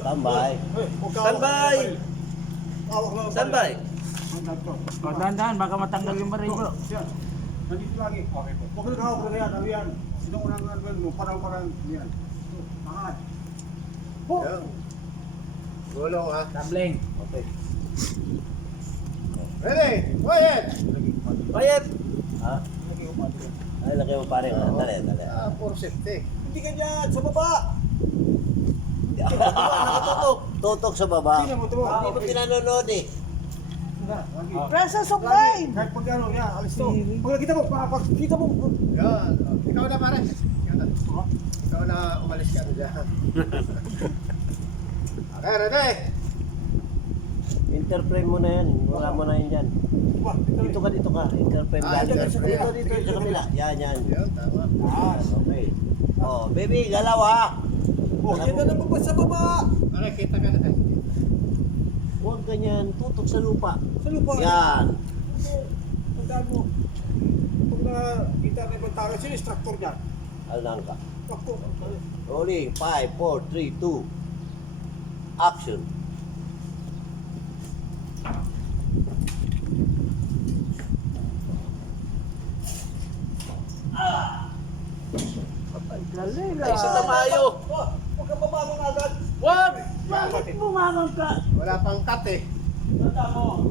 Standby. Standby! Standby! O, dahan-dahan, baka matanggal yung baril bro. Yan. Nandito lagi. Okay po. Huwag nang hawak na yan. Ano yan? Sino ko nang ano, parang yan. Angat. Oh! Yan. Gulong ha. Tabling. Okay. Ready? Quiet! Quiet! Ha? Ay, laki mo pare. Dali, dali. For safety. Hindi ka dyan! Sa baba! Nakatutok. Tutok sa baba. Sino mo ito? Hindi mo pinanonood eh. Lagi. Presence of mind. Kahit pag ano, yan, alis to. Pag nakita mo, pagkita mo. Yan. Ikaw na pare. Ikaw na umalis ka na dyan. Okay, ready? Interframe mo na yan. Wala mo na yun dyan. Dito ka. Interframe galing. Dito sa kabila. Yan. Yan, tama. Okay. Oh, baby, galaw ha. Oh, kita na pa sa baba. Pare, kita ka na. Huwag ganyan. Tutok sa lupa. Sa lupa. Yan. Tandaan mo. Pag nakita na ibang tao, sino instructor dyan? Alang ka. Instructor. Rolling. 5, 4, 3, 2. Action. Galing Ay, sa tamayo! Huwag kang babangon agad. Wag! Bakit bumangon ka? Wala pang cut eh. Tandaan mo.